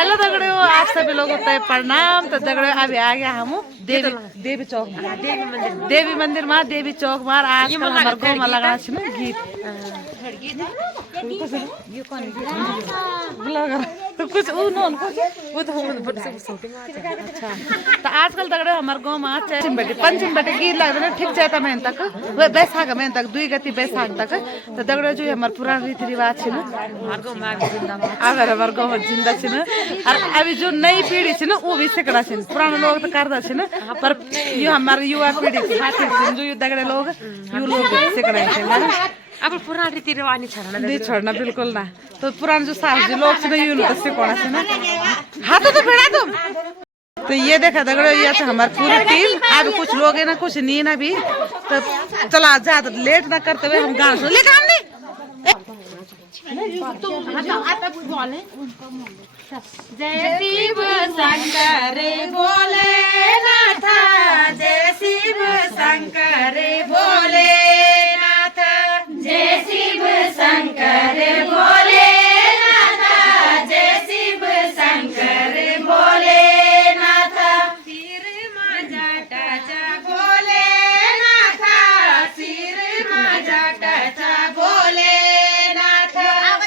हेलो दगड़ियों, आप सभी लोगों को प्रणाम। तो दगड़ियों अभी आ गया हम देवी चौक देवी मंदिर में देवी चौक में आज हमारे गाँव में लगा गीत ब्लॉगर कुछ अच्छा। तो आजकल दगड़ियों हमारे गाँव में पंचम बटे गीत लगता है ठीक चैता महीने तक बैसाख महीने तक 2 गति बैसाख तक। तो दगड़ियों जो हमारे पुराना रीति रिवाज हमारे गाँव में जिंदा और अभी जो नई पीढ़ी वो भी सिकड़ा पुराना लोग तो करता पर यो हमारे युवा पीढ़ी साथी जो यो दगड़े लोग यो लोग सिकड़ा अब पुराना रीति रिवाज नहीं छोड़ना बिल्कुल ना। तो पुराने जो सास लोग यू सिखाना हाथों तो फेड़ा तुम। तो ये देखा दगड़ो ये हमारी पूरी टीम अभी कुछ लोग है ना कुछ नहीं ना भी। तो चला ज्यादा लेट ना करते हुए हम गाना सुन लेकर हमने जय शिव शंकर बोले नाथ, जय शिव शंकर बोले नाथ, जय शिव शंकर बोले नाथ, जय शिव शंकर बोले नाथ, सिर माझ्याटाचा बोले नाथ, सिर माझ्याटाचा बोले नाथ,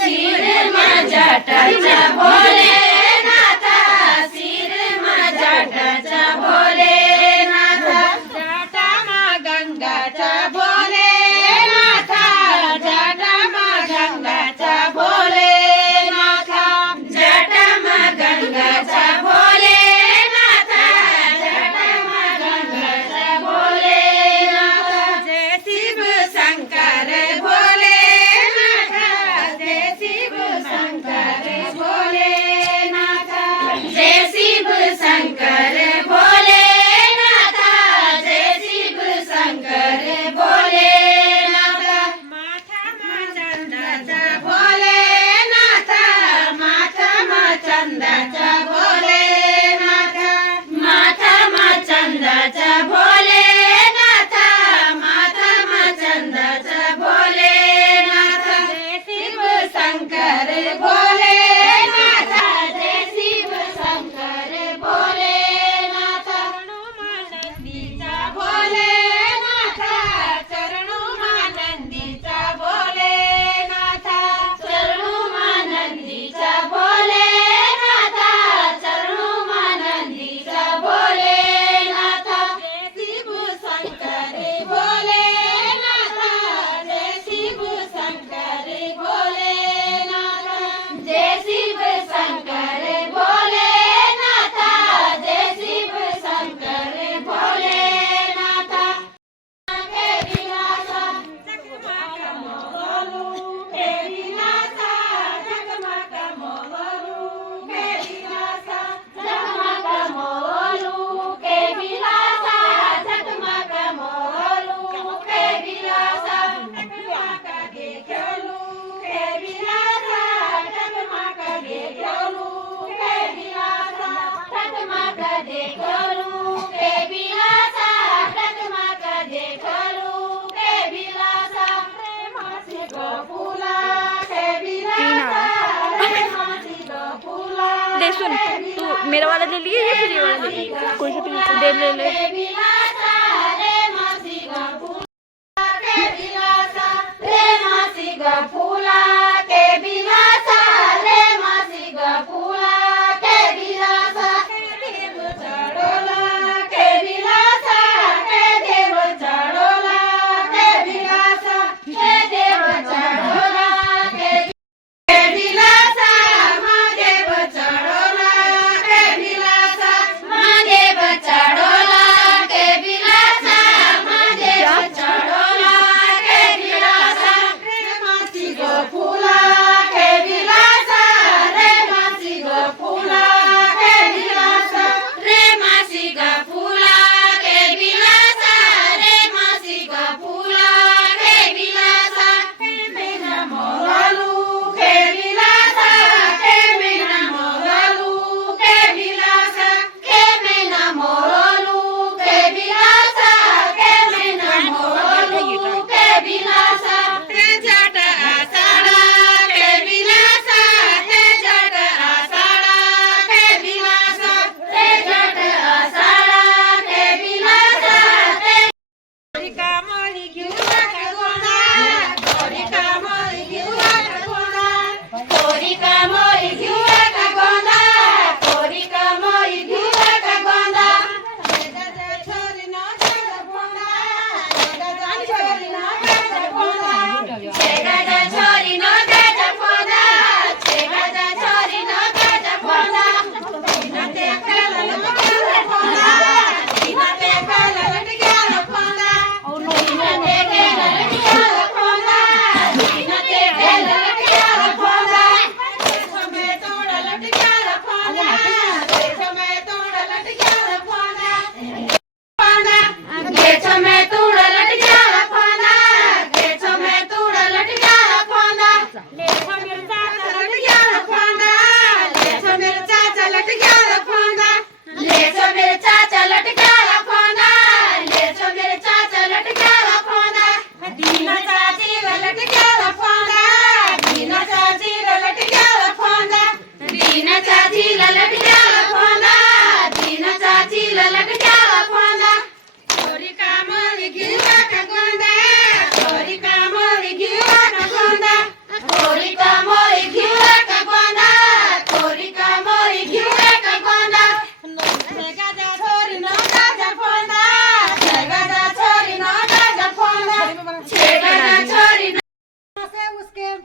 सिर माझ्याटाचा बोले नाथ, सिर माझ्याटाचा बोले नाथ, जाटा मा गंगाचा बोले नाथ, जाटा मा गंगाचा बोले नाथ, जाटा मा गंगाचा बोले नाथ, जाटा मा गंगाचा बोले नाथ, जय शिव शंकर बोले नाथ, जय शिव शंकर बोले नाथ, जय शिव शंकर बोले नाथ, जय शिव शंकर बोले नाथ, माथा मा चंदाचा बोले नाथ, माथा मा चंदाचा बोले नाथ, माथा मा चंदाचा बोले नाथ, माथा मा चंदाचा बोले नाथ, जय शिव शंकर बोले नाथ, जय शिव शंकर बोले नाथ, चरणोमानंदीचा बोले नाथ, चरणोमानंदीचा बोले नाथ, चरणोमानंदीचा बोले नाथ, चरणोमानंदीचा बोले नाथ, जय शिव शंकर बोले नाथ, जय शिव शंकर बोले नाथ, जय शिव शंकर बोले नाथ, जय शिव शंकर बोले नाथ, हे विलासा जगमग मोहलू, हे विलासा जगमग मोहलू, हे विलासा जगमग मोहलू, हे विलासा जगमग मोहलू, हे विलासा जगमग देखलू, हे विलासा जगमग देखलू, हे विलासा जगमग देखलू, हे विलासा जगमग देखलू, हे विलासा प्रेमाची गो फुला, हे विलासा प्रेमाची गो फुला, दे सुन तू मेरा वाला ले लिए या फिर ये वाला ले लिए? कोई सा भी दे ले ले। हे विलासा प्रेमाची गो फुला, हे विलासा प्रेमाची गो फुला, हे विलासा प्रेमाची गो फुला, हे विलासा देव चढवला, हे विलासा हे देव चढवला, हे विलासा हे देव चढवला, हे विलासा महादेव चढवला, हे विलासा महादेव चढवला, हे विलासा महादेव चढवला, हे विलासा प्रेमाची गो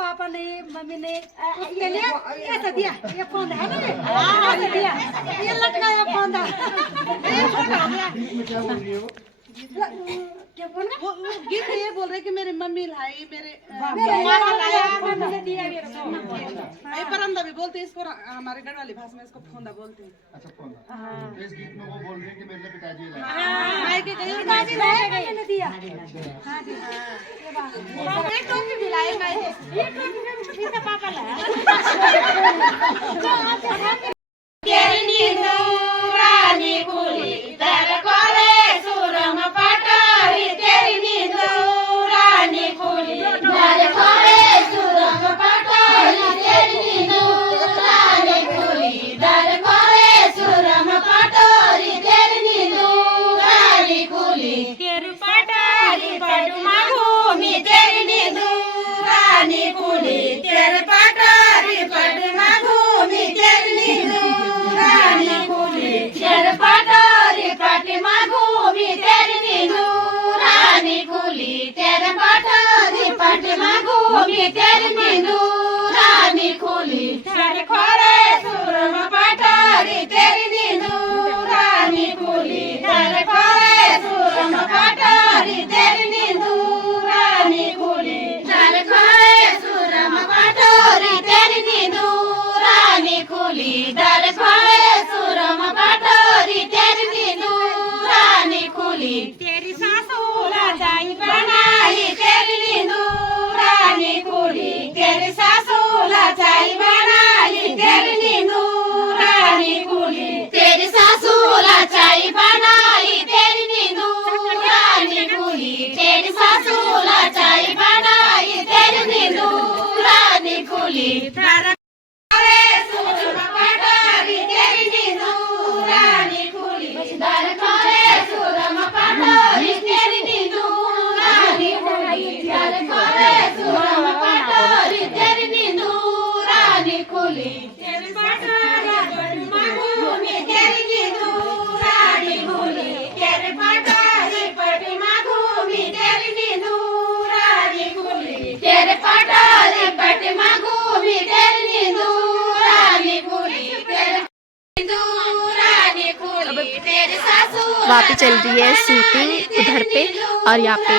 पापा ने मम्मी ने उसके लिए ऐसा दिया, ये फौंदा है ना, ऐसा दिया, ये लटकाया फौंदा। क्या बोल रहे? वो गिफ्ट ये बोल रहे कि मेरी मम्मी लाई, मेरे मामा लाया, मम्मी ने दिया ये रखो। ये परंदा भी बोलते हैं इसको, हमारे घर वाली भाषा में इसको फौंदा बोलते हैं। अच्छा फौंदा। हाँ। इस गीत में वो बोल रहे हैं कि मेरे लिए पिताजी लाए। हाँ। भाई के गए पिताजी लाए, मम्मी ने दिया। हाँ जी हाँ। ये बात। ये टोपी भी लाए भाई। ये टोपी भी इसका पापा लाया। तेरी नींदू रानी खुली दर कोले सुरम पटारी, तेरी नींदू रानी खुली दर कोले सुरम पटारी, तेरी नींदू रानी खुली दर कोले सुरम पटारी, तेरी नींदू रानी खुली तेरी पटारी पटमा घूमी, तेरी नींदू रानी खुली तेरे पटारी पटमा घूमी, तेरी नींदू रानी खुली तेरे पटारी पटमा घूमी, तेरी नींदू रानी खुली तेरे पटारी पटमा घूमी, तेरी नींदू रानी खुली तेरे खोरे सुरम पटारी, तेरी नींदू रानी खुली तेरे खोरे सुरम पटारी, तेरी नींदू रानी खुली तेरे खोरे सुरम पटारी, तेरी नींदू रानी खुली दर खोले सुरम पटारी, तेरी नींदू रानी खुली तेरी सासूला जाई बनाई, तेरी नींदू रानी खुली तेरी सासूला जाई बनाई, तेरी नींदू रानी खुली तेरी सासूला जाई बनाई, तेरी नींदू रानी खुली तेरी सासूला जाई बनाई, तेरी नींदू रानी खुली तेरे पटारी पटमा घूमी, तेरी नींदू रानी खुली तेरे नींदू रानी खुली तेरे सासू वहाँ पे चल रही है शूटिंग उधर पे, और यहाँ पे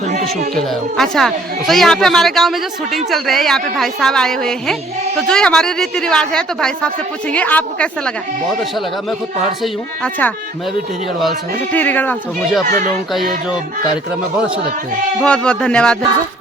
फिल्म के शूट के लाया हूँ। अच्छा, तो यहाँ पे हमारे गांव में जो शूटिंग चल रही है, यहाँ पे भाई साहब आए हुए हैं, तो जो हमारे रीति रिवाज है तो भाई साहब से पूछेंगे आपको कैसा लगा? बहुत अच्छा लगा। मैं खुद पहाड़ से ही हूँ। अच्छा, मैं भी टिहरी गढ़वाल से हूँ। टिहरी गढ़वाल से। तो मुझे अपने लोगों का ये जो कार्यक्रम है बहुत अच्छे लगते हैं। बहुत बहुत धन्यवाद। अच्छा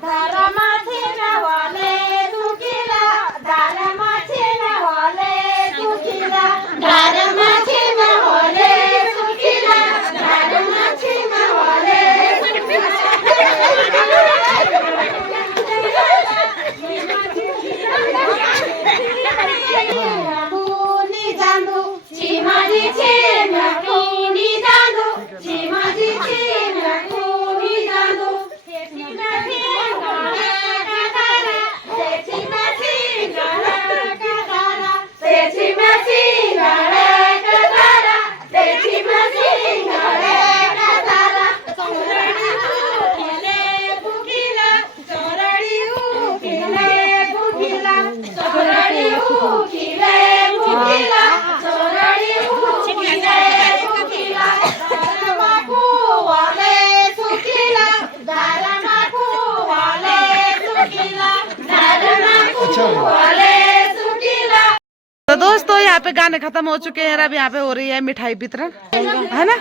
तो दोस्तों यहाँ पे गाने खत्म हो चुके हैं, अब यहाँ पे हो रही है मिठाई वितरण, है ना?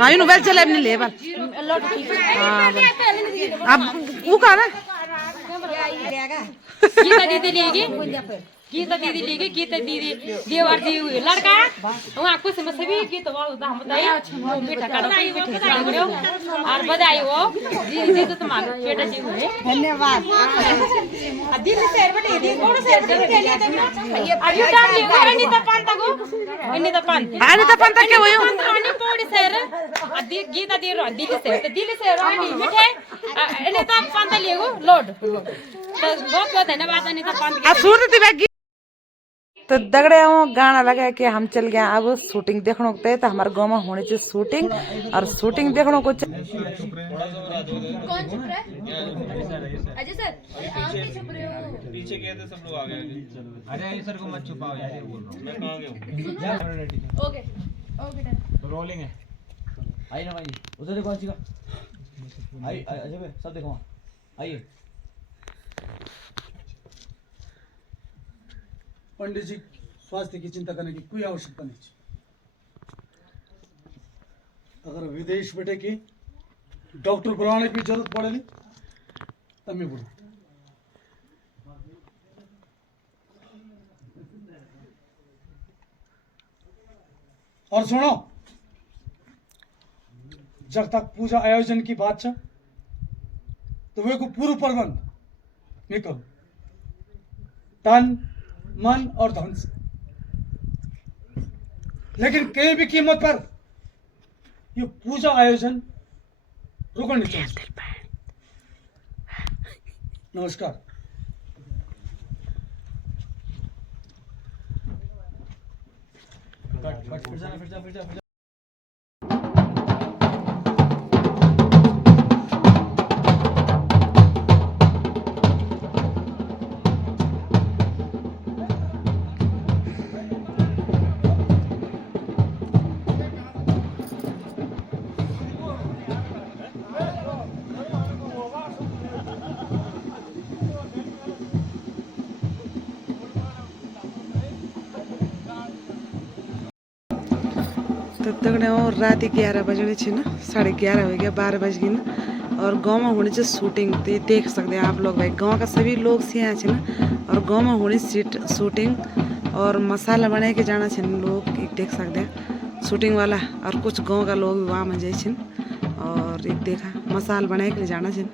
हाँ इन वेल चले अपनी ले बल। हाँ अब वो का ना दीदी लेगी, गीता दीदी लेगी, गीता दीदी देवर जी लड़का वहाँ कुछ में सभी गीत हम मीठा कर और बधाई हो जी तो तुम्हारा बेटा जी हुए। धन्यवाद। दिल्ली शहर बटे दी कौन शहर के लिए अभी डाल ली अनिता पंत को अनिता पंत के हुए अनि पौड़ी शहर गीता दी दिल्ली शहर अनि मिठाई अनिता पंत लिएको लोड। तो बहुत बहुत धन्यवाद अनिता पंत। तो दगड़े गाना लगा के हम चल गए अब शूटिंग देखने को। तो हमारे गाँव में होनी चाहिए शूटिंग, और शूटिंग देखने को पीछे गए थे सब लोग आ गए। अरे सर को मत छुपाओ यार, बोल रहा हूं मैं कहां गया हूं। ओके ओके रोलिंग है। आई ना भाई उधर देखो अच्छी का आई अजय भाई सब देखो आइए। पंडित जी स्वास्थ्य की चिंता करने की कोई आवश्यकता नहीं है। अगर विदेश बेटे की डॉक्टर बुलाने की जरूरत पड़ेगी तब मैं बुला। और सुनो, जब तक पूजा आयोजन की बात है तो वे को पूर्व प्रबंध नहीं करो, तन मन और धन से, लेकिन कहीं भी कीमत पर ये पूजा आयोजन रुकना नहीं चाहिए। नमस्कार। फिर जा। तो तगड़े रात 11 बजने छे ना, 11:30 हो गया, 12 बज गई ना। और गाँव में होने चाहिए शूटिंग, तो देख सकते हैं आप लोग भाई, गांव का सभी लोग से यहाँ छे ना। और गाँव में होनी शूटिंग और मसाला बना के जाना छे लोग, देख सकते हैं शूटिंग वाला। और कुछ गाँव का लोग वहाँ में जाए और एक देखा मसाला बना के जाना छे।